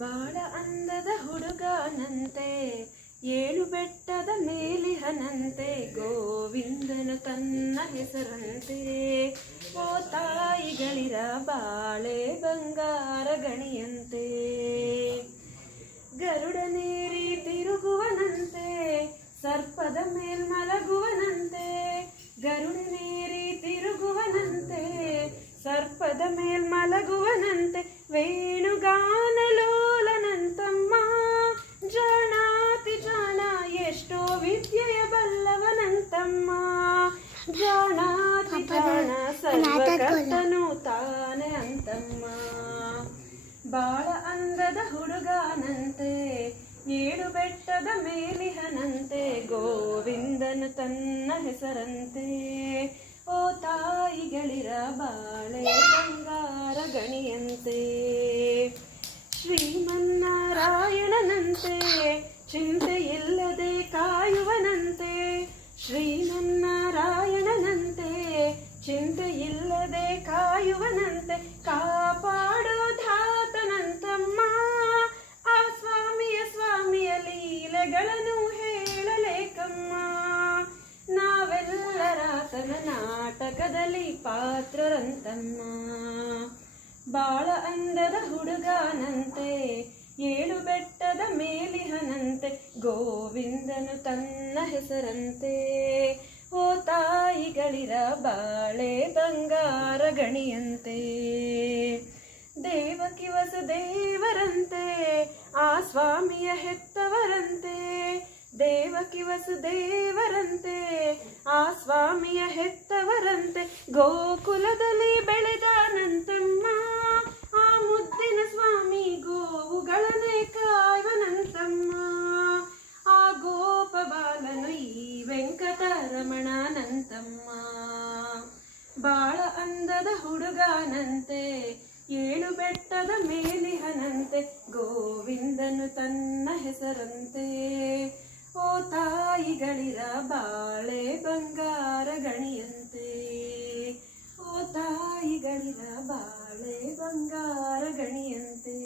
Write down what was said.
ಬಾಳ ಅಂದದ ಹುಡುಗನಂತೆ ಏಳು ಬೆಟ್ಟದ ಮೇಲಿಹನಂತೆ ಗೋವಿಂದನು ತನ್ನ ಹೆಸರಂತೆ ಓ ತಾಯಿಗಳಿರ ಬಾಳೆ ಬಂಗಾರ ಗಣಿಯಂತೆ ಗರುಡನೇರಿ ತಿರುಗುವನಂತೆ ಸರ್ಪದ ಮೇಲ್ ಮಲಗುವನಂತೆ ಗರುಡನೇರಿ ತಿರುಗುವನಂತೆ ಸರ್ಪದ ಮೇಲ್ ಮಲಗುವನಂತೆ ವೇಣುಗಾನಲೋಲನಂತಮ್ಮ ಜಾಣಾತಿ ಜಾಣ ಎಷ್ಟೋ ವಿದ್ಯೆಯ ಬಲ್ಲವನಂತಮ್ಮ ಜಾಣಾತಿ ಜಾಣ ಸರ್ವಕರ್ತನು ತಾನೆ ಅಂತಮ್ಮ ಬಾಳ ಅಂದದ ಹುಡುಗನಂತೆ ಏಳು ಬೆಟ್ಟದ ಮೇಲಿಹನಂತೆ ಗೋವಿಂದನು ತನ್ನ ಹೆಸರಂತೆ ಓ ತಾಯಿಗಳಿರ ಬಾಳೆ ಬಂಗಾರ ಗಣಿಯಂತೆ ಶ್ರೀಮನ್ನಾರಾಯಣನಂತೆ ಚಿಂತೆಯಿಲ್ಲದೆ ಕಾಯುವನಂತೆ ಶ್ರೀಮನ್ನಾರಾಯಣನಂತೆ ಚಿಂತೆಯಿಲ್ಲದೆ ಕಾಯುವನಂತೆ ಕಾಪಾಡೋಧಾತನಂತಮ್ಮ ಆ ಸ್ವಾಮಿಯ ಲೀಲೆಗಳನ್ನು ಹೇಳಲೇಕಮ್ಮ ನಾವೆಲ್ಲರಾತನ ನಾಟಕದಲ್ಲಿ ಪಾತ್ರರಂತಮ್ಮ ಬಾಳ ಅಂದದ ಹುಡುಗನಂತೆ ಏಳು ಬೆಟ್ಟದ ಮೇಲಿಹನಂತೆ ಗೋವಿಂದನು ತನ್ನ ಹೆಸರಂತೆ ಓ ತಾಯಿಗಳಿರ ಬಾಳೆ ಬಂಗಾರ ಗಣಿಯಂತೆ ದೇವಕಿ ವಸುದೇವರಂತೆ ಆ ಸ್ವಾಮಿಯ ಹೆತ್ತವರಂತೆ ದೇವಕಿ ವಸುದೇವರಂತೆ ಆ ಸ್ವಾಮಿಯ ಹೆತ್ತವರಂತೆ ಗೋಕುಲದಲ್ಲಿ ಬೆಳೆದನಂತಮ್ಮ ಆ ಮುದ್ದಿನ ಸ್ವಾಮಿ ಗೋವುಗಳನ್ನೇ ಕಾಯುವನಂತಮ್ಮ ಆ ಗೋಪಬಾಲನು ಈ ವೆಂಕಟರಮಣನಂತಮ್ಮ ಬಾಳ ಅಂದದ ಹುಡುಗನಂತೆ ಏಳು ಬೆಟ್ಟದ ಮೇಲಿಹನಂತೆ ಗೋವಿಂದನು ತನ್ನ ಹೆಸರಂತೆ ಓ ತಾಯಿಗಳಿರ ಬಾಳೆ ಬಂಗಾರ ಗಣಿಯಂತೆ ಓ ತಾಯಿಗಳಿರ ಬಾಳೆ ಬಂಗಾರ ಗಣಿಯಂತೆ